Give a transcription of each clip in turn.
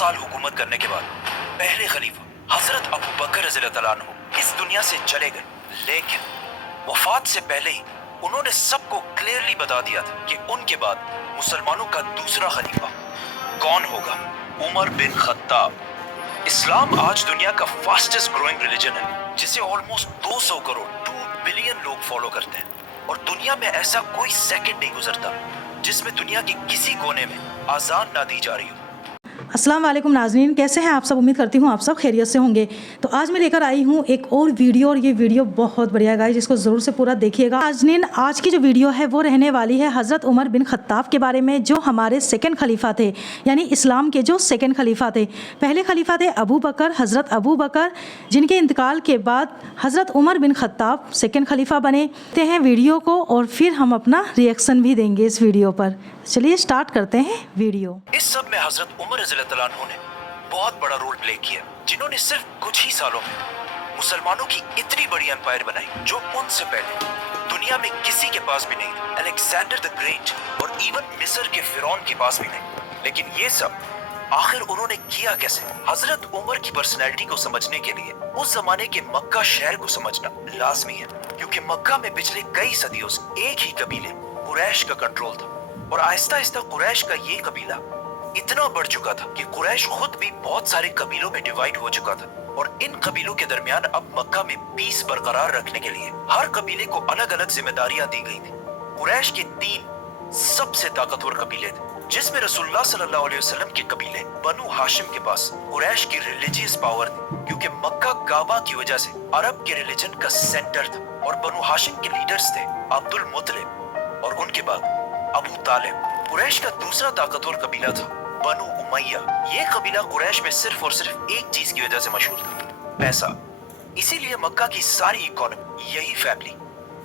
साल हुकूमत करने के बाद पहले खलीफा हजरत अबू बकर रज़ियल्लाहु अन्हु इस दुनिया से चले गए, लेकिन वफात से पहले ही उन्होंने सबको क्लियरली बता दिया था कि उनके बाद मुसलमानों का दूसरा खलीफा कौन होगा, उमर बिन खत्ताब। इस्लाम आज दुनिया का फास्टेस्ट ग्रोइंग रिलीजन है, जिसे ऑलमोस्ट 200 करोड़ 2 बिलियन लोग फॉलो करते हैं, और दुनिया में ऐसा कोई सेकंड नहीं गुजरता जिसमें दुनिया के किसी कोने में आजान ना दी जा रही हो। अस्सलाम वालेकुम नाज़रीन, कैसे हैं आप सब? उम्मीद करती हूँ आप सब खैरियत से होंगे। तो आज मैं लेकर आई हूँ एक और वीडियो, और ये वीडियो बहुत बढ़िया गाइस, जिसको ज़रूर से पूरा देखिएगा। नाज़रीन, आज की जो वीडियो है वो रहने वाली है हज़रत उमर बिन खत्ताब के बारे में, जो हमारे सेकंड खलीफा थे, यानी इस्लाम के जो सेकंड खलीफा थे। पहले खलीफा थे अबू बकर, हज़रत अबू बकर, जिनके इंतकाल के बाद हज़रत उमर बिन खत्ताब सेकंड खलीफा बने। देखते हैं वीडियो को और फिर हम अपना रिएक्शन भी देंगे इस वीडियो पर। चलिए स्टार्ट करते हैं वीडियो। इस सब में हजरत उमर रज़ियल्लाहु अन्हु ने बहुत बड़ा रोल प्ले किया, जिन्होंने सिर्फ कुछ ही सालों में मुसलमानों की इतनी बड़ी एम्पायर बनाई जो उनसे पहले दुनिया में किसी के पास भी नहीं थी। अलेक्जेंडर द ग्रेट और इवन मिस्र के फिरौन के पास भी नहीं। लेकिन ये सब आखिर उन्होंने किया कैसे? हजरत उमर की पर्सनैलिटी को समझने के लिए उस जमाने के मक्का शहर को समझना लाजमी है, क्योंकि मक्का में पिछले कई सदियों से एक ही कबीले कुरैश का कंट्रोल था, और आहिस्ता आहिस्ता कुरैश का ये कबीला इतना बढ़ चुका था कि कुरैश खुद भी बहुत सारे कबीलों में डिवाइड हो चुका था, और इन कबीलों के दरमियान अब मक्का में पीस बरकरार रखने के लिए हर कबीले को अलग अलग जिम्मेदारियां दी गई थी। कुरैश के 3 सबसे ताकतवर कबीले थे, जिसमें रसूलुल्लाह सल्लल्लाहु अलैहि वसल्लम के कबीले बनु हाशिम के पास कुरैश की रिलीजियस पावर थी, क्योंकि मक्का काबा की वजह से अरब के रिलीजन का सेंटर था, और बनु हाशिम के लीडर्स थे अब्दुल मुत्तलिब, और उनके बाद अबू तालिब। कुरैश का दूसरा ताकतवर कबीला था बनु उमैया। ये कबीला कुरैश में सिर्फ और सिर्फ एक चीज की वजह से मशहूर था, पैसा। इसीलिए मक्का की सारी इकोनॉमी यही फैमिली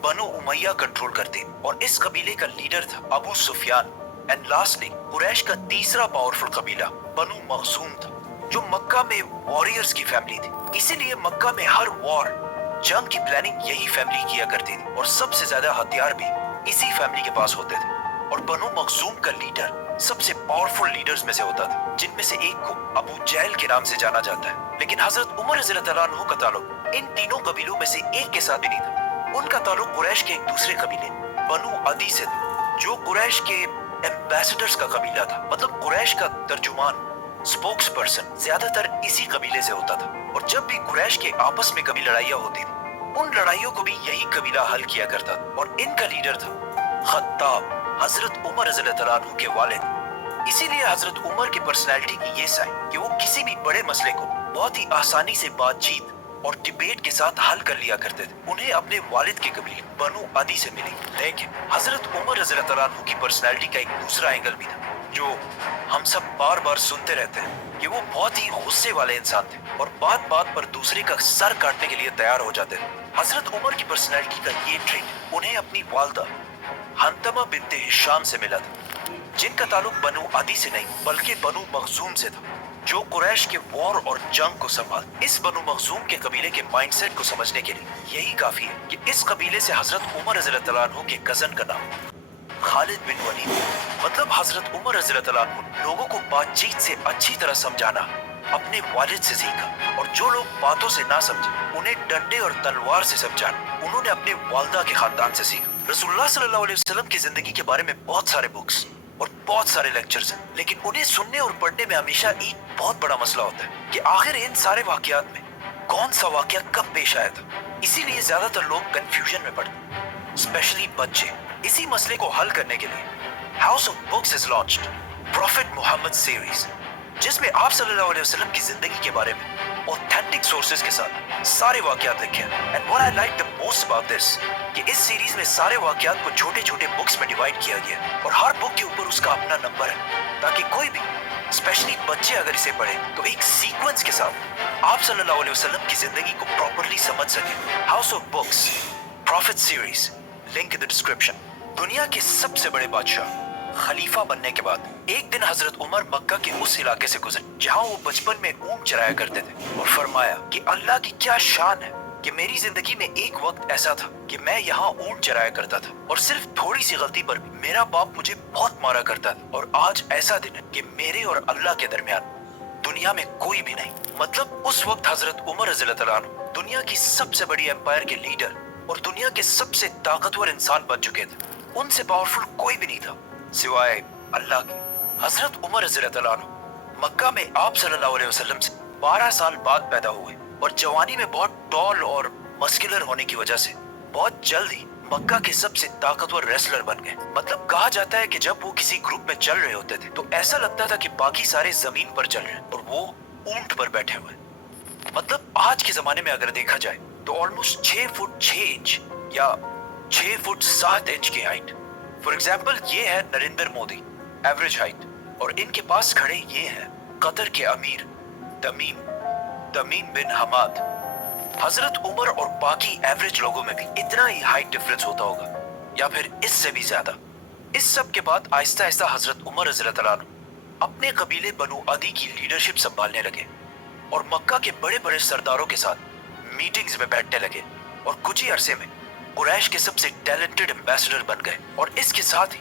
बनु उमैया कंट्रोल करते, और इस कबीले का लीडर था अबू सुफियान। एंड लास्टली कुरैश का तीसरा पावरफुल कबीला बनु मखजूम था, जो मक्का में वॉरियर्स की फैमिली थी। इसीलिए मक्का में हर वॉर, जंग की प्लानिंग यही फैमिली किया करती थी, और सबसे ज्यादा हथियार भी इसी फैमिली के पास होते थे। और बनु मखजूम का लीडर सबसे पावरफुल लीडर्स में से होता था, जिनमें से एक को अबू जहल के नाम से जाना जाता है। लेकिन हजरत उमर रज़ियल्लाहु अन्हु का ताल्लुक इन तीनों कबीलों में से एक के साथ भी नहीं था। उनका ताल्लुक कुरैश के एक दूसरे कबीले बनु अदी से था, जो कुरैश के एम्बेसडर्स का कबीला था। मतलब कुरैश का तर्जुमान, स्पोक्स पर्सन ज्यादातर इसी कबीले से होता था, और जब भी कुरैश के आपस में कभी लड़ाइयाँ होती थी, उन लड़ाइयों को भी यही कबीला हल किया करता था, और इनका लीडर था खत्ताब, हजरत उमर रज़ियल्लाहु अन्हु के वालिद। इसीलिए हजरत उमर की पर्सनैलिटी की ये साइन कि वो किसी भी बड़े मसले को बहुत ही आसानी से बातचीत और डिबेट के साथ हल कर लिया करते थे, उन्हें अपने वालिद के कबीले बनु अदी से मिली। लेकिन हजरत उमर रज़ियल्लाहु अन्हु की पर्सनैलिटी का एक दूसरा एंगल भी था, जो हम सब बार बार सुनते रहते हैं कि वो बहुत ही गुस्से वाले इंसान थे, और बात बात पर दूसरे का सर काटने के लिए तैयार हो जाते थे। हजरत उमर की पर्सनैलिटी का ये ट्रेट उन्हें अपनी वालदा हंतमा बिन्ते हिशाम से मिला था, जिनका ताल्लुक बनु अदी से नहीं बल्कि बनु मखजूम से था, जो कुरैश के वॉर और जंग को संभाल। इस बनु मखजूम के कबीले के माइंडसेट को समझने के लिए यही काफी है कि इस कबीले से हजरत उमर रज़ियल्लाहु अन्हु के कजन का नाम खालिद बिन वलीद। मतलब हजरत उमर रज़ियल्लाहु अन्हु लोगों को बातचीत से अच्छी तरह समझाना अपने वालिद से सीखा, और जो लोग बातों से ना समझे उन्हें डंडे और तलवार से समझाना उन्होंने अपने वालदा के खानदान से सीखा। रसूलुल्लाह सल्लल्लाहु अलैहि वसल्लम की जिंदगी के बारे में बहुत सारे बुक्स और बहुत सारे लेक्चर्स हैं, लेकिन उन्हें सुनने और पढ़ने में हमेशा एक बहुत बड़ा मसला होता है कि आखिर इन सारे वाकयात में कौन सा वाकया कब पेश आया था। इसीलिए ज्यादातर लोग कंफ्यूजन में पड़ते, स्पेशली बच्चे। इसी मसले को हल करने के लिए house of books has launched prophet Mohammad series, जिसमें आप सल्लल्लाहु अलैहि वसल्लम की जिंदगी के बारे में ऑथेंटिक सोर्सेज के साथ सारे वाकयात लिखे हैं। And what I like the most about this कि इस सीरीज में सारे वाकयात को छोटे छोटे बुक्स में डिवाइड किया गया है, और हर बुक के ऊपर उसका अपना नंबर है, ताकि कोई भी स्पेशली बच्चे अगर इसे पढ़े तो एक सीक्वेंस के साथ आप सल्लल्लाहु अलैहि वसल्लम की जिंदगी को प्रॉपरली समझ सके। House of books profit series, link in the description. दुनिया के सबसे बड़े बादशाह खलीफा बनने के बाद एक दिन हजरत उमर मक्का के उस इलाके से गुजरे जहां वो बचपन में ऊंट चराया करते थे, और फरमाया कि अल्लाह की क्या शान है कि मेरी जिंदगी में एक वक्त ऐसा था कि मैं यहाँ ऊंट चराया करता था, और सिर्फ थोड़ी सी गलती पर भी मेरा बाप मुझे बहुत मारा करता था, और आज ऐसा दिन है कि मेरे और अल्लाह के दरमियान दुनिया में कोई भी नहीं। मतलब उस वक्त हजरत उमर रज़ियल्लाहु अन्हु दुनिया की सबसे बड़ी एम्पायर के लीडर और दुनिया के सबसे ताकतवर इंसान बन चुके थे। उनसे पावरफुल कोई भी नहीं था सिवाय अल्लाह के। हजरत उमर रज़ियल्लाहु अन्हु मक्का में आप सल्लल्लाहु अलैहि वसल्लम से 12 साल बाद पैदा हुए और जवानी में बहुत टॉल और मस्कुलर होने की वजह से बहुत जल्द ही मक्का के सबसे ताकतवर रेसलर बन गए। मतलब कहा जाता है कि जब वो किसी ग्रुप में चल रहे होते थे तो ऐसा लगता था कि बाकी सारे जमीन पर चल रहे हैं और वो ऊंट पर बैठे हुए। मतलब आज के जमाने में अगर देखा जाए तो ऑलमोस्ट 6 फुट 6 इंच या 6 फुट 7 इंच की हाइट। फॉर एग्जाम्पल ये है नरेंद्र मोदी, एवरेज हाइट, और इनके पास खड़े ये हैं कतर के अमीर तमीम बिन हमाद। हजरत उमर और बाकी एवरेज लोगों में भी इतना ही हाइट डिफरेंस होता होगा या फिर इससे भी ज्यादा। इस सब के बाद आहिस्ता आहिस्ता हजरत उमर रज़ियल्लाहु अन्हु अपने कबीले बनु अदी की लीडरशिप संभालने लगे और मक्का के बड़े बड़े सरदारों के साथ मीटिंग्स में बैठने लगे और कुछ ही अरसे में कुरैश के सबसे टैलेंटेड एम्बेसडर बन गए। और इसके साथ ही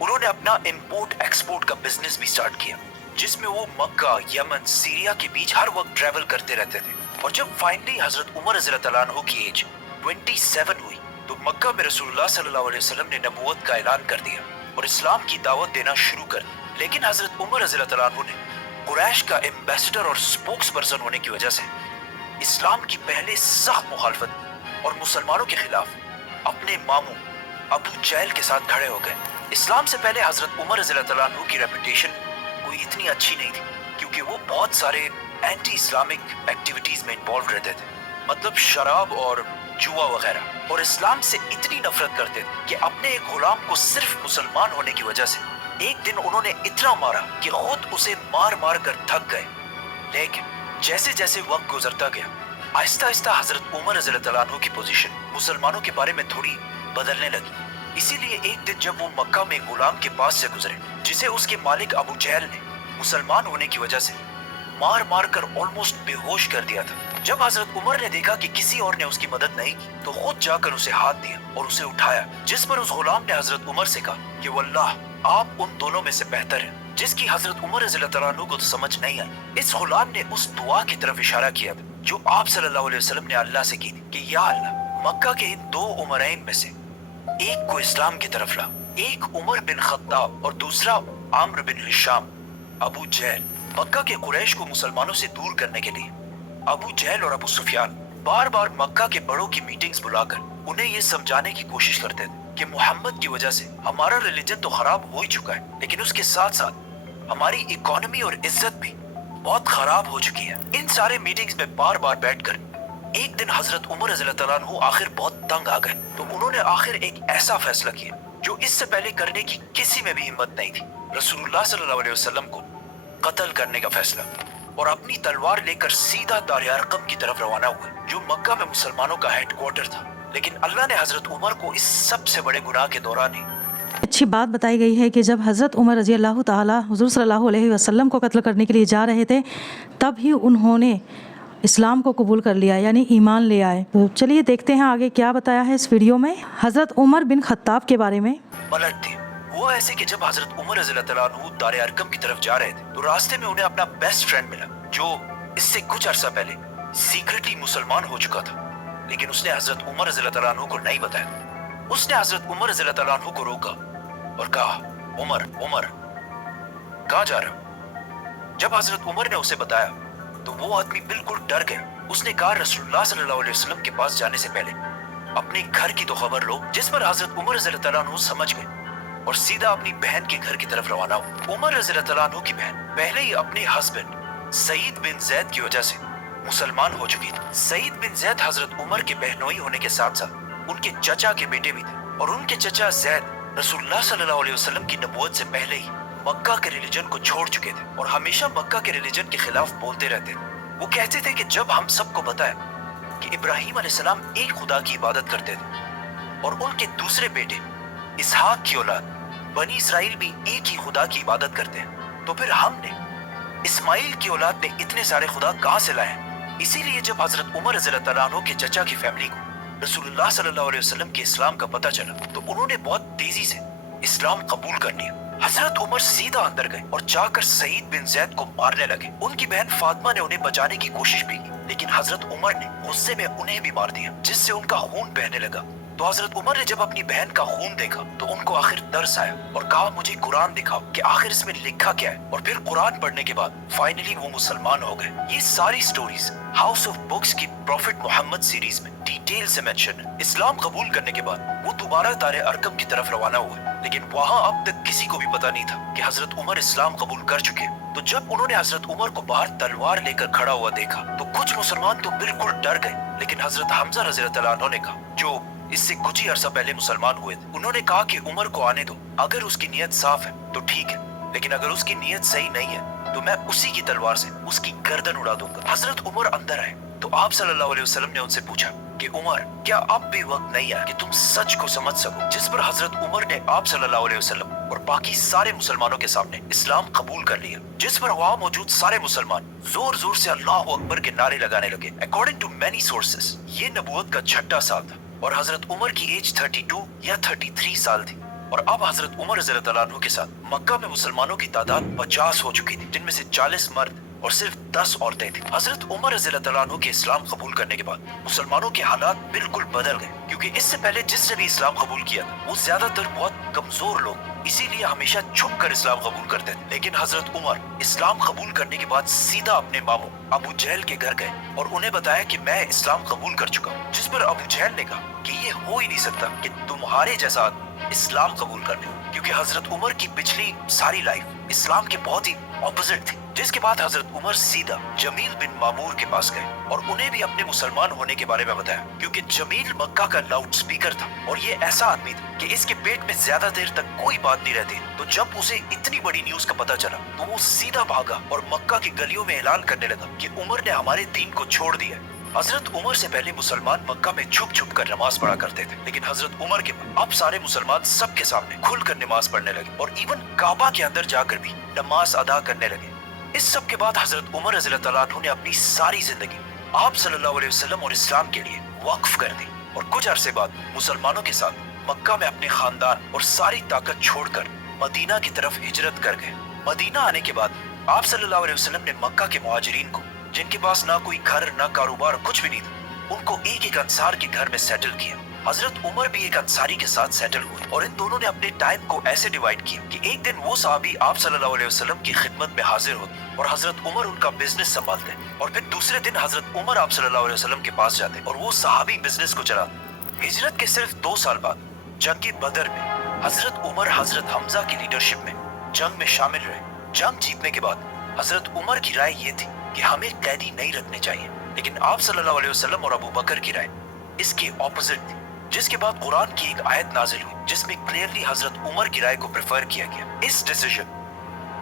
उन्होंने अपना इंपोर्ट एक्सपोर्ट का बिजनेस भी स्टार्ट किया, जिसमें वो मक्का, यमन, सीरिया के बीच हर वक्त ट्रैवल करते रहते थे। और जब फाइनली हजरत उमर रज़ियल्लाहु अन्हु की एज 27 हुई तो मक्का में रसूलुल्लाह सल्लल्लाहु अलैहि वसल्लम ने नबूवत का ऐलान कर दिया और इस्लाम की दावत देना शुरू कर दी। लेकिन हजरत उमर रज़ियल्लाहु अन्हु ने कुरैश का एम्बेसडर और स्पोक्स पर्सन होने की वजह से इस्लाम की पहले सख्त मुखालफत और मुसलमानों के खिलाफ अपने मामू अबू जहल के साथ खड़े हो गए। इस्लाम से पहले हजरत उमर रज़ियल्लाहु अन्हु की रेपुटेशन कोई इतनी अच्छी नहीं थी क्योंकि वो बहुत सारे एंटी इस्लामिक एक्टिविटीज में इन्वॉल्व रहते थे, मतलब शराब और जुआ वगैरह, और इस्लाम से इतनी नफरत करते थे कि अपने एक गुलाम को सिर्फ मुसलमान होने की वजह से एक दिन उन्होंने इतना मारा कि खुद उसे मार मार कर थक गए। लेकिन जैसे जैसे वक्त गुजरता गया आहिस्ता आहिस्ता हजरत उमर रज़ियल्लाहु अन्हु की पोजीशन मुसलमानों के बारे में थोड़ी बदलने लगी। इसीलिए एक दिन जब वो मक्का में गुलाम के पास से गुजरे जिसे उसके मालिक अबू जहल ने मुसलमान होने की वजह से मार मार कर ऑलमोस्ट बेहोश कर दिया था। जब हजरत उमर ने देखा कि किसी और ने उसकी मदद नहीं की तो खुद जाकर उसे हाथ दिया और उसे उठाया, जिस पर उस गुलाम ने हजरत उमर से कहा कि वल्लाह आप उन दोनों में से बेहतर हैं, जिसकी हजरत उमर रज़ियल्लाहु अन्हु को तो समझ नहीं आई। इस गुलाम ने उस दुआ की तरफ इशारा किया था जो आप सल्लल्लाहु अलैहि वसल्लम ने अल्लाह से की थी कि या अल्लाह मक्का के इन 2 उमरैन में से एक को इस्लाम की तरफ ला, एक उमर बिन खत्ताब और दूसरा आम्र बिन हिशाम। अबू जहल मक्का के कुरैश को मुसलमानों से दूर करने के लिए अबू जहल और अबू सुफियान बार बार मक्का के बड़ों की मीटिंग्स बुलाकर उन्हें ये समझाने की कोशिश करते थे कि मोहम्मद की वजह से हमारा रिलीजन तो खराब हो ही चुका है, लेकिन उसके साथ साथ हमारी इकोनॉमी और इज्जत भी बहुत खराब हो चुकी है। इन सारे मीटिंग्स में बार बार बैठकर एक दिन हजरत उमर रज़ियल्लाहु अन्हु आखिर बहुत तंग आ गए तो उन्होंने आखिर एक ऐसा फैसला किया जो इससे पहले करने की किसी में भी हिम्मत नहीं थी। रसूलुल्लाह सल्लल्लाहु अलैहि वसल्लम को कत्ल करने का फैसला, और अपनी तलवार लेकर सीधा दार अरकम की तरफ रवाना हुए जो मक्का में मुसलमानों का हेडक्वार्टर था। लेकिन अल्लाह ने हजरत उमर को इस सबसे बड़े गुनाह के दौरान ही अच्छी बात बताई गई है कि जब हज़रत उमर रज़ी अल्लाह ताला हुज़ूर सल्लल्लाहु अलैहि वसल्लम को कत्ल करने के लिए जा रहे थे तब ही उन्होंने इस्लाम को कबूल कर लिया, यानी ईमान ले आए। तो चलिए देखते हैं आगे क्या बताया है इस वीडियो में हज़रत उमर बिन खत्ताब के बारे में। पलट दी। वो ऐसे कि जब हजरत उमर रज़ियल्लाहु अन्हु दार अरकम की तरफ जा रहे थे तो रास्ते में उन्हें अपना बेस्ट फ्रेंड मिला जो इससे कुछ अरसा पहले सीक्रेटली मुसलमान हो चुका था, लेकिन उसने हजरत उमर रज़ियल्लाहु अन्हु को नहीं बताया। उसने हजरत उमर रज़ियल्लाहु अन्हु को रोका और कहा, उमर उमर कहाँ जा रहे हो? जब हजरत उमर ने उसे बताया तो वो आदमी बिल्कुल डर गया। उसने कहा, रसूलुल्लाह सल्लल्लाहु अलैहि वसल्लम के पास जाने से पहले अपने घर की तो खबर लो। जिस पर हजरत उमर रज़ियल्लाहु अन्हु समझ गए और सीधा अपनी बहन के घर की तरफ रवाना हुए। उमर रज़ियल्लाहु अन्हु की बहन पहले ही अपने हस्बैंड सईद बिन जैद की वजह से मुसलमान हो चुकी थी। सईद बिन जैद हजरत उमर के बहनोई होने के साथ साथ उनके चचा के बेटे भी थे, और उनके चचा जैद रसूलुल्लाह सल्लल्लाहु अलैहि वसल्लम की नबूवत से पहले ही मक्का के रिलीजन को छोड़ चुके थे और हमेशा मक्का के रिलीजन के खिलाफ बोलते रहते थे। वो कहते थे कि जब हम सबको बताए कि इब्राहिम अलैहिस्सलाम एक खुदा की इबादत करते थे और उनके दूसरे बेटे इसहाक की औलाद बनी इसराइल भी एक ही खुदा की इबादत करते हैं, तो फिर हमने इस्माइल की औलाद ने इतने सारे खुदा कहाँ से लाए? इसीलिए जब हजरत उमर रज़ियल्लाहु अन्हु के चचा की फैमिली को रसूलुल्लाह सल्लल्लाहु अलैहि वसल्लम के इस्लाम का पता चला तो उन्होंने बहुत तेजी से इस्लाम कबूल कर लिया हजरत उमर सीधा अंदर गए और जाकर सईद बिन जैद को मारने लगे। उनकी बहन फातिमा ने उन्हें बचाने की कोशिश भी की, लेकिन हजरत उमर ने गुस्से में उन्हें भी मार दिया, जिससे उनका खून बहने लगा। तो हजरत उमर ने जब अपनी बहन का खून देखा तो उनको आखिर तरस आया और कहा, मुझे कुरान दिखाओ कि आखिर इसमें लिखा क्या है। और फिर कुरान पढ़ने के बाद फाइनली वो मुसलमान हो गए। ये सारी स्टोरीज हाउस ऑफ बुक्स की प्रॉफिट मोहम्मद सीरीज में डिटेल से मेंशन है। इस्लाम कबूल करने के बाद वो दोबारा दारे अरकम की तरफ रवाना हुए, लेकिन वहाँ अब तक किसी को भी पता नहीं था कि हजरत उमर इस्लाम कबूल कर चुके। तो जब उन्होंने हजरत उमर को बाहर तलवार लेकर खड़ा हुआ देखा तो कुछ मुसलमान तो बिल्कुल डर गए, लेकिन हजरत हमजा रज़ियल्लाहु अन्हु ने कहा, जो इससे कुछ ही अरसा पहले मुसलमान हुए थे, उन्होंने कहा कि उमर को आने दो, अगर उसकी नीयत साफ है तो ठीक है, लेकिन अगर उसकी नीयत सही नहीं है तो मैं उसी की तलवार से उसकी गर्दन उड़ा दूंगा। हजरत उमर अंदर आए तो आप सल्लल्लाहु अलैहि वसल्लम ने उनसे पूछा कि उमर, क्या अब भी वक्त नहीं है कि तुम सच को समझ सको? जिस पर हजरत उमर ने आप सल्लल्लाहु अलैहि वसल्लम और बाकी सारे मुसलमानों के सामने इस्लाम कबूल कर लिया, जिस पर वहाँ मौजूद सारे मुसलमान जोर जोर से अल्लाह अकबर के नारे लगाने लगे। अकॉर्डिंग टू मैनी सोर्सेस ये नबूवत का 6वां साल था और हजरत उमर की एज 32 या 33 साल थी। और अब हजरत उमर रज़ियल्लाहु अन्हु के साथ मक्का में मुसलमानों की तादाद 50 हो चुकी थी, जिनमें से 40 मर्द और सिर्फ 10 औरतें थी। हजरत उमर रज़ियल्लाहु अन्हु के इस्लाम कबूल करने के बाद मुसलमानों के हालात बिल्कुल बदल गए, क्योंकि इससे पहले जिसने भी इस्लाम कबूल किया वो ज्यादातर बहुत कमजोर लोग, इसीलिए हमेशा छुप कर इस्लाम कबूल करते थे। लेकिन हजरत उमर इस्लाम कबूल करने के बाद सीधा अपने मामू अबू जहल के घर गए और उन्हें बताया कि मैं इस्लाम कबूल कर चुका हूँ, जिस पर अबू जहल ने कहा कि ये हो ही नहीं सकता कि तुम्हारे जैसा आदमी इस्लाम कबूल कर ले, क्योंकि हजरत उमर की पिछली सारी लाइफ इस्लाम के बहुत ही ऑपोजिट थी। जिसके बाद हजरत उमर सीधा जमील बिन मामूर के पास गए और उन्हें भी अपने मुसलमान होने के बारे में बताया, क्योंकि जमील मक्का का लाउड स्पीकर था और ये ऐसा आदमी था कि इसके पेट में ज्यादा देर तक कोई बात नहीं रहती। तो जब उसे इतनी बड़ी न्यूज का पता चला तो वो सीधा भागा और मक्का की गलियों में ऐलान करने लगा कि उमर ने हमारे दीन को छोड़ दिया। हजरत उमर से पहले मुसलमान मक्का में छुप छुप कर नमाज पढ़ा करते थे, लेकिन हजरत उमर के बाद अब सारे मुसलमान सबके सामने खुलकर नमाज पढ़ने लगे और इवन काबा के अंदर जाकर भी नमाज अदा करने लगे। इस सब के बाद हजरत उमर रज़ियल्लाहु अन्हु ने अपनी सारी जिंदगी आप सल्लल्लाहु अलैहि वसल्लम और इस्लाम के लिए वक्फ कर दी और कुछ अरसे बाद मुसलमानों के साथ मक्का में अपने खानदान और सारी ताकत छोड़कर मदीना की तरफ हिजरत कर गए। मदीना आने के बाद आप सल्लल्लाहु अलैहि वसल्लम ने मक्का के मुहाजिरीन को, जिनके पास ना कोई घर ना कारोबार कुछ भी नहीं था, उनको एक एक अंसार के घर में सेटल किया। हजरत उमर भी एक अंसारी के साथ सेटल हुए और इन दोनों ने अपने टाइम को ऐसे डिवाइड किया कि एक दिन वो साहबी आप सल्लल्लाहु अलैहि वसल्लम की खिदमत में हाजिर होते और हजरत उमर उनका बिजनेस संभालते और फिर दूसरे दिन हजरत उमर आप सल्लल्लाहु अलैहि वसल्लम के पास जाते और वो साहबी बिजनेस को चलाते। हिजरत के सिर्फ 2 साल बाद जंग बदर में हजरत उमर हजरत हमजा की लीडरशिप में जंग में शामिल रहे। जंग जीतने के बाद हजरत उमर की राय ये थी कि हमें कैदी नहीं रखने चाहिए, लेकिन आप सल्लल्लाहु अलैहि वसल्लम और अबू बकर की राय इसके ऑपोजिट थी, जिसके बाद कुरान की एक आयत नाजिल हुई जिसमें क्लियरली हजरत उमर की राय को प्रेफर किया गया। इस डिसीजन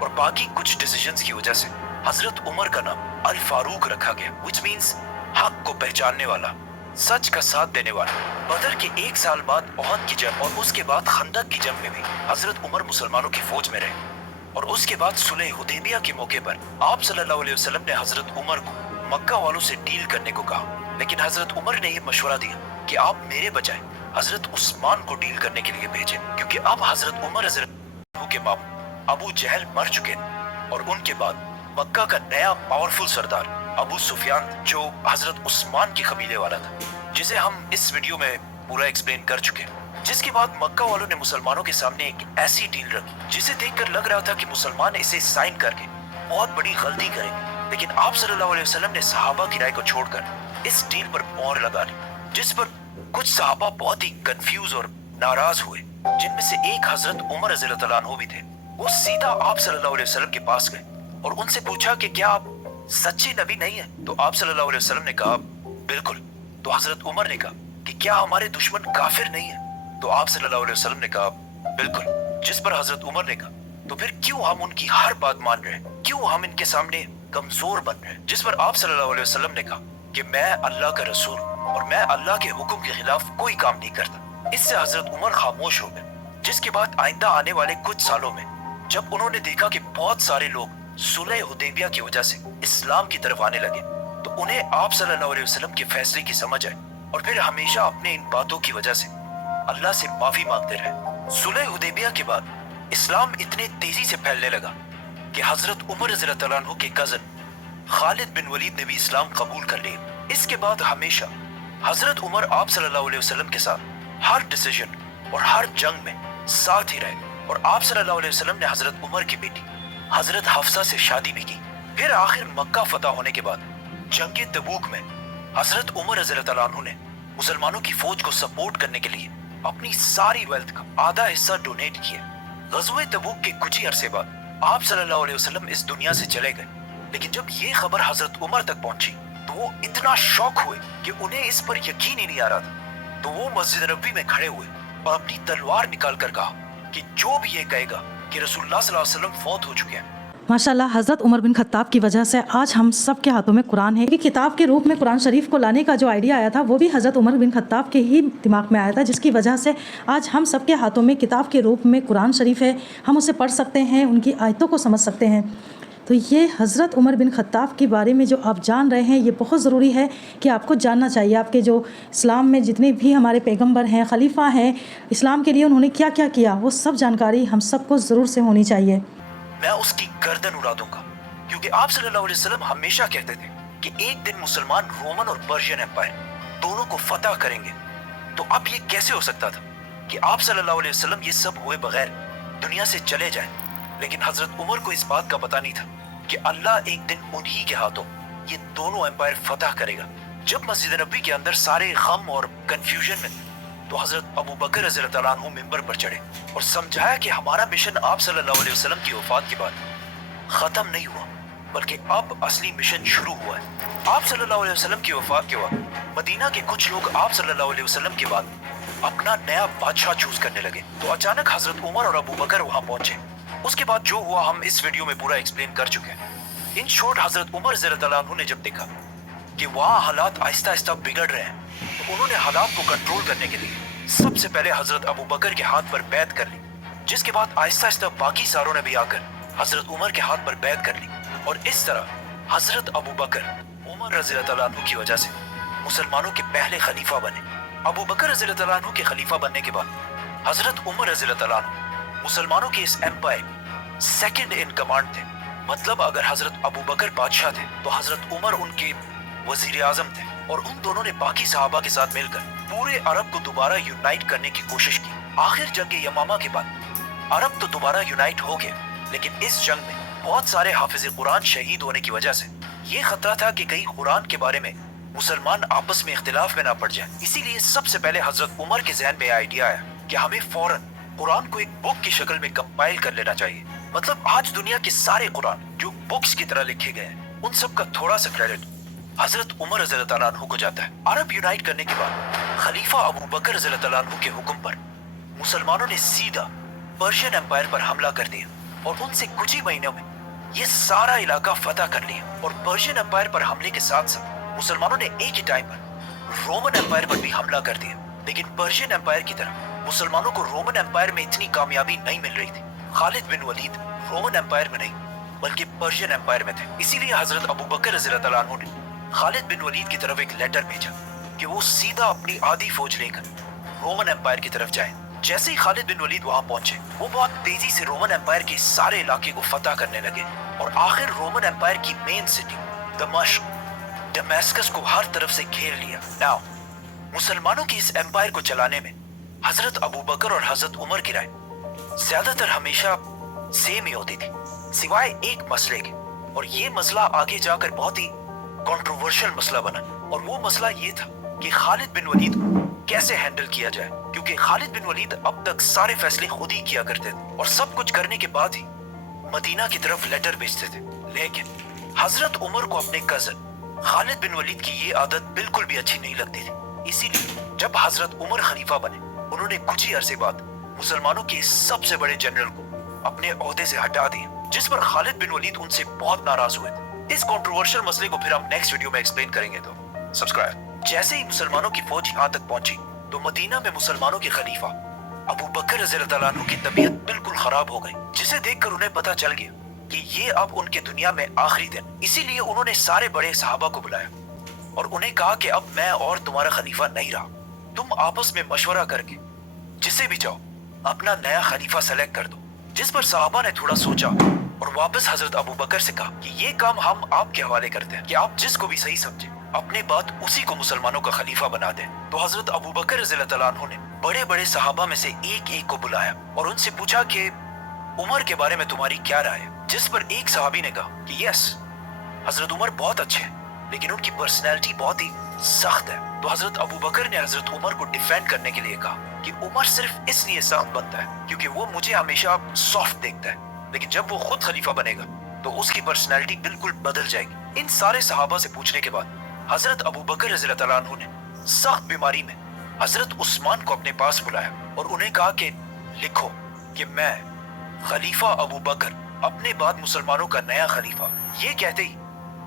और बाकी कुछ डिसीजंस की वजह से हजरत उमर का नाम अल फारूक रखा गया, व्हिच मींस हक को पहचानने वाला, सच का साथ देने वाला। बदर के 1 साल बाद ओहद की जंग और उसके बाद खंदक की जंग में भी हजरत उमर मुसलमानों की फौज में रहे और उसके बाद सुलह हुदैबिया के मौके पर आप सल्लल्लाहु अलैहि वसल्लम ने हजरत उमर को मक्का वालों से डील करने को कहा, लेकिन हजरत उमर ने यह मशवरा दिया कि आप मेरे बजाय हजरत उस्मान को डील करने के लिए भेजें, क्योंकि अब हजरत उमर हजरत के मामू अबू जहल मर चुके थे और उनके बाद मक्का का नया पावरफुल सरदार अबू सुफियान जो हजरत उस्मान के कबीले वाला था, जिसे हम इस वीडियो में पूरा एक्सप्लेन कर चुके हैं। जिसके बाद मक्का वालों ने मुसलमानों के सामने एक ऐसी डील रखी जिसे देखकर लग रहा था कि मुसलमान इसे साइन करके बहुत बड़ी गलती करेंगे, लेकिन आप सल्लल्लाहु अलैहि वसल्लम ने सहाबा की राय को छोड़कर इस डील पर मोहर लगा ली, जिस पर कुछ सहाबा बहुत ही कंफ्यूज और नाराज हुए, जिनमें से एक हजरत उमर रज़ियल्लाहु अन्हु भी थे। वो सीधा आप सल्लल्लाहु अलैहि वसल्लम के पास गए और उनसे पूछा कि क्या आप सच्चे नबी नहीं है? तो आप सल्लल्लाहु अलैहि वसल्लम ने कहा बिल्कुल। तो हजरत उमर ने कहा कि क्या हमारे दुश्मन काफिर नहीं है? तो आप सल्लल्लाहु अलैहि वसल्लम ने कहा बिल्कुल। जिस पर हजरत उमर ने कहा तो फिर क्यों हम उनकी हर बात मान रहे हैं, क्यों हम इनके सामने कमजोर बन रहे हैं? जिस पर आप सल्लल्लाहु अलैहि वसल्लम ने कहा कि मैं अल्लाह का रसूल हूं और मैं अल्लाह के हुक्म के खिलाफ कोई काम नहीं करता। इससे हजरत उमर खामोश हो गए। जिसके बाद आइंदा आने वाले कुछ सालों में जब उन्होंने देखा कि बहुत सारे लोग सुलह हुदैबिया की वजह से इस्लाम की तरफ आने लगे, तो उन्हें आप सल्लल्लाहु अलैहि वसल्लम के फैसले की समझ आई और फिर हमेशा अपने इन बातों की वजह से अल्लाह से माफी मांगते रहे। सुलह हुदैबिया के बाद इस्लाम इतने तेजी से फैलने लगा कि हजरत उमर रज़ियल्लाहु अन्हु के कजन खालिद बिन वलीद ने भी इस्लाम कबूल कर लिया। इसके बाद हमेशा हजरत उमर आप सल्लल्लाहु अलैहि वसल्लम के साथ हर डिसीजन और हर जंग में साथ ही रहे और आप सल्लल्लाहु अलैहि वसल्लम ने हजरत उमर की बेटी हजरत हफ्सा से शादी भी की। फिर आखिर मक्का फतह होने के बाद जंग तबूक में हजरत उमर रज़ियल्लाहु अन्हु ने मुसलमानों की फौज को सपोर्ट करने के लिए अपनी सारी वेल्थ का आधा हिस्सा डोनेट किया। ग़ज़वे तबूक के कुछ ही अरसे बाद आप सल्लल्लाहु अलैहि वसल्लम इस दुनिया से चले गए। लेकिन जब ये खबर हजरत उमर तक पहुंची तो वो इतना शॉक हुए कि उन्हें इस पर यकीन ही नहीं आ रहा था। तो वो मस्जिद नबवी में खड़े हुए और अपनी तलवार निकाल कर कहा कि जो भी ये कहेगा कि रसूलुल्लाह सल्लल्लाहु अलैहि वसल्लम फौत हो चुके हैं। माशाल्लाह हज़रत उमर बिन खत्ताब की वजह से आज हम सब के हाथों में कुरान है। कि किताब के रूप में कुरान शरीफ को लाने का जो आइडिया आया था वो भी हज़रत उमर बिन खत्ताब के ही दिमाग में आया था, जिसकी वजह से आज हम सब के हाथों में किताब के रूप में कुरान शरीफ है। हम उसे पढ़ सकते हैं, उनकी आयतों को समझ सकते हैं। तो ये हज़रत उमर बिन खत्ताब के बारे में जो आप जान रहे हैं ये बहुत ज़रूरी है कि आपको जानना चाहिए। आपके जो इस्लाम में जितने भी हमारे पैगंबर हैं, खलीफा हैं, इस्लाम के लिए उन्होंने क्या क्या किया, वो सब जानकारी हम सबको ज़रूर से होनी चाहिए। मैं उसकी गर्दन उड़ा दूंगा, क्योंकि आप सल्लल्लाहु अलैहि वसल्लम हमेशा कहते थे कि एक दिन मुसलमान रोमन और पर्शियन एम्पायर दोनों को फतह करेंगे। तो अब ये कैसे हो सकता था कि आप सल्लल्लाहु अलैहि वसल्लम ये सब हुए बगैर दुनिया से चले जाएं? लेकिन हजरत उमर को इस बात का पता नहीं था कि अल्लाह एक दिन उन्हीं के हाथों ये दोनों एम्पायर फतह करेगा। जब मस्जिद नबी के अंदर सारे गम और कंफ्यूजन में तो हजरत अबू बकर रज़ियल्लाहु अन्हु मिंबर पर चढ़े और समझाया कि हमारा मिशन आप सल्लल्लाहु अलैहि वसल्लम की वफात के बाद खत्म नहीं हुआ, बल्कि अब असली मिशन शुरू हुआ है। आप सल्लल्लाहु अलैहि वसल्लम की वफात के बाद मदीना के कुछ लोग आप सल्लल्लाहु अलैहि वसल्लम के बाद अपना नया बादशाह चूज करने लगे। तो अचानक हजरत उमर और अबू बकर वहां पहुंचे। उसके बाद जो हुआ हम इस वीडियो में पूरा एक्सप्लेन कर चुके हैं। इन शॉर्ट हजरत उमर रज़ियल्लाहु अन्हु ने जब देखा कि वहाँ हालात आहिस्ता आहिस्ता बिगड़ रहे हैं तो उन्होंने हालात को कंट्रोल करने के लिए सबसे पहले हजरत अबू बकर के हाथ पर बैत कर ली, जिसके बाद आहिस्ता आहिस्ता बाकी सारों ने भी आकर हजरत उमर के हाथ पर बैत कर ली। और इस तरह हजरत अबू बकर उमर रज़ियल्लाहु अन्हु की वजह से मुसलमानों के पहले खलीफा बने। अबू बकर रज़ियल्लाहु अन्हु के खलीफा बनने के बाद हजरत उमर रज़ियल्लाहु अन्हु मुसलमानों के इस एम्पायर सेकंड इन कमांड थे। मतलब अगर हजरत अबू बकर बादशाह थे तो हजरत उमर उनके वजीर आजम थे और उन दोनों ने बाकी सहाबा के साथ मिलकर पूरे अरब को दोबारा यूनाइट करने की कोशिश की। आखिर जंग यमामा के बाद अरब तो दोबारा यूनाइट हो गया, लेकिन इस जंग में बहुत सारे हाफिज कुरान शहीद होने की वजह से ये खतरा था कि कहीं कुरान के बारे में मुसलमान आपस में इख्तिलाफ में ना पड़ जाए। इसीलिए सबसे पहले हजरत उमर के जहन में आइडिया आया कि हमें फौरन कुरान को एक बुक की शक्ल में कंपाइल कर लेना चाहिए। मतलब आज दुनिया के सारे कुरान जो बुक्स की तरह लिखे गए हैं उन सब का थोड़ा सा क्रेडिट हजरत उमर रज़ियल्लाहु अन्हु को जाता है। अरब यूनाइट करने के बाद खलीफा अबू बकर रज़ियल्लाहु अन्हु के हुक्म पर मुसलमानों ने सीधा पर्शियन एम्पायर पर हमला कर दिया और उनसे कुछ ही महीनों में ये सारा इलाका फतह कर लिया। और पर्शियन एम्पायर पर हमले के साथ साथ मुसलमानों ने एक ही टाइम पर रोमन एम्पायर पर भी हमला कर दिया। लेकिन पर्शियन एम्पायर की तरह मुसलमानों को रोमन एम्पायर में इतनी कामयाबी नहीं मिल रही थी। खालिद बिन वलीद रोमन एम्पायर में नहीं बल्कि पर्शियन एम्पायर में थे। इसीलिए हजरत अबू बकर रज़ियल्लाहु अन्हु ने खालिद बिन वलीद की तरफ एक लेटर भेजा कि वो सीधा अपनी आधी फौज लेकर रोमन एम्पायर की तरफ जाएं। जैसे ही खालिद बिन वलीद वहां पहुंचे वो बहुत तेजी से रोमन एम्पायर के सारे इलाके को फतह करने लगे और आखिर रोमन एम्पायर की मेन सिटी दमास्कस को हर तरफ से घेर लिया। नाउ मुसलमानों की इस एम्पायर को चलाने में हजरत अबू बकर और हजरत उमर की राय ज्यादातर हमेशा सेम ही होती थी, सिवाय एक मसले के। और ये मसला आगे जाकर बहुत ही कंट्रोवर्शियल मसला बना और वो मसला ये था कि खालिद बिन वलीद को कैसे हैंडल किया जाए, क्योंकि खालिद बिन वलीद अब तक सारे फैसले खुद ही किया करते थे और सब कुछ करने के बाद ही मदीना की तरफ लेटर भेजते थे। लेकिन हजरत उमर को अपने कजन खालिद बिन वलीद की ये आदत बिल्कुल भी अच्छी नहीं लगती थी। इसीलिए जब हजरत उमर खलीफा बने उन्होंने कुछ ही अरसे बाद मुसलमानों के सबसे बड़े जनरल को अपने ओहदे से हटा दिया, जिस पर खालिद बिन वलीद उनसे बहुत नाराज हुए थे। इस कंट्रोवर्शियल मसले को फिर हम नेक्स्ट वीडियो में एक्सप्लेन करेंगे, तो सब्सक्राइब। जैसे ही मुसलमानों की फौज यहाँ तक पहुंची तो मदीना में मुसलमानों के खलीफा अबू बकर रज़ियल्लाहु अन्हु की तबीयत बिल्कुल खराब हो गई, जिसे देखकर उन्हें पता चल गया कि ये अब उनके दुनिया में आखिरी दिन। इसीलिए उन्होंने सारे बड़े सहाबा को बुलाया और उन्हें कहा कि अब मैं और तुम्हारा खलीफा नहीं रहा, तुम आपस में मशवरा करके जिसे भी चाहो अपना नया खलीफा सेलेक्ट कर दो। जिस पर सहाबा ने थोड़ा सोचा और वापस हजरत अबू बकर से कहा कि ये काम हम आपके हवाले करते हैं कि आप जिसको भी सही समझे अपने बात उसी को मुसलमानों का खलीफा बना दें। तो हजरत अबू बकर रज़ियल्लाहु अन्हु ने बड़े बड़े सहाबा में से एक एक को बुलाया और उनसे पूछा कि उमर के बारे में तुम्हारी क्या राय है। जिस पर एक सहाबी ने कहा कि यस, हजरत उमर बहुत अच्छे हैं लेकिन उनकी पर्सनैलिटी बहुत ही सख्त है। तो हजरत अबू बकर ने हजरत उमर को डिफेंड करने के लिए कहा कि उमर सिर्फ इसलिए सख्त बनता है क्योंकि वो मुझे हमेशा सॉफ्ट देखता है, लेकिन जब वो खुद खलीफा बनेगा तो उसकी पर्सनैलिटी बिल्कुल बदल जाएगी। इन सारे सहाबा से पूछने के बाद हजरत अबू बकर रज़ियल्लाहु अन्हु ने सख्त बीमारी में हजरत उस्मान को अपने पास बुलाया और उन्हें कहा कि लिखो कि मैं खलीफा अबू बकर अपने बाद मुसलमानों का नया खलीफा। ये कहते ही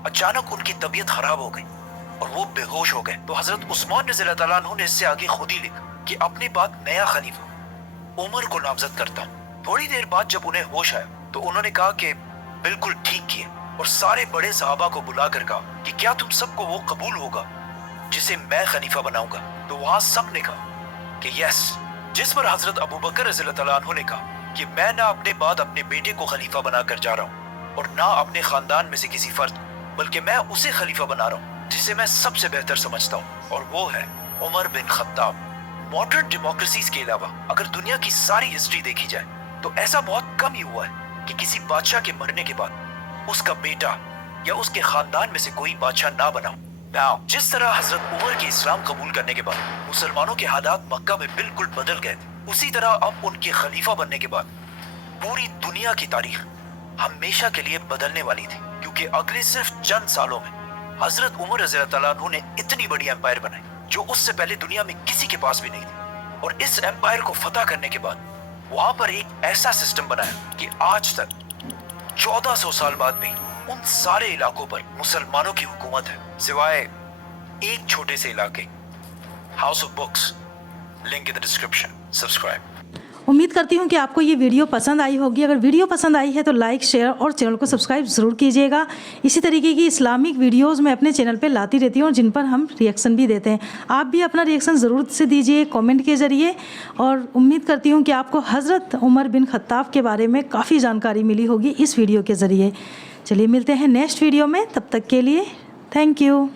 अचानक उनकी तबीयत खराब हो गई और वो बेहोश हो गए। तो हजरत उस्मान रज़ियल्लाहु अन्हु ने इससे आगे खुद ही लिखा कि अपने बाद नया खलीफा उमर को नामजद करता हूँ। थोड़ी देर बाद जब उन्हें होश आया तो उन्होंने कहा कि बिल्कुल ठीक किए और सारे बड़े सहाबा को बुलाकर कहा कि क्या तुम सबको वो कबूल होगा जिसे मैं खलीफा बनाऊंगा। तो वहां सब ने कहा कि यस। जिस पर हजरत अबू बकर रज़ियल्लाहु अन्हु ने कहा कि मैं ना अपने बाद अपने बेटे को खलीफा बनाकर जा रहा हूँ और ना अपने खानदान में से किसी फर्द, बल्कि मैं उसे खलीफा बना रहा हूँ जिसे मैं सबसे बेहतर समझता हूँ और वो है Umar bin Khattab. Modern democracies के अलावा अगर दुनिया की सारी हिस्ट्री देखी जाए तो ऐसा बहुत कम ही हुआ है कि किसी बादशाह के मरने के बाद उसका बेटा या उसके खानदान में से कोई बादशाह ना बना। नाउ जिस तरह हजरत उमर के इस्लाम कबूल करने के बाद मुसलमानों के हालात मक्का में बिल्कुल बदल गए थे, उसी तरह अब उनके खलीफा बनने के बाद पूरी दुनिया की तारीख हमेशा के लिए बदलने वाली थी, क्योंकि अगले सिर्फ चंद सालों में हजरत उमर रज़ियल्लाहु अन्हु ने इतनी बड़ी एम्पायर बनाई जो उससे पहले दुनिया में किसी के पास भी नहीं थी। और इस एम्पायर को फतह करने के बाद वहां पर एक ऐसा सिस्टम बनाया कि आज तक 1400 साल बाद भी उन सारे इलाकों पर मुसलमानों की हुकूमत है, सिवाय एक छोटे से इलाके house of books. Link in the description. Subscribe. उम्मीद करती हूँ कि आपको ये वीडियो पसंद आई होगी। अगर वीडियो पसंद आई है तो लाइक, शेयर और चैनल को सब्सक्राइब ज़रूर कीजिएगा। इसी तरीके की इस्लामिक वीडियोस मैं अपने चैनल पे लाती रहती हूँ और जिन पर हम रिएक्शन भी देते हैं। आप भी अपना रिएक्शन ज़रूर से दीजिए कमेंट के ज़रिए। और उम्मीद करती हूँ कि आपको हज़रत उमर बिन खत्ताब के बारे में काफ़ी जानकारी मिली होगी इस वीडियो के ज़रिए। चलिए मिलते हैं नेक्स्ट वीडियो में, तब तक के लिए थैंक यू।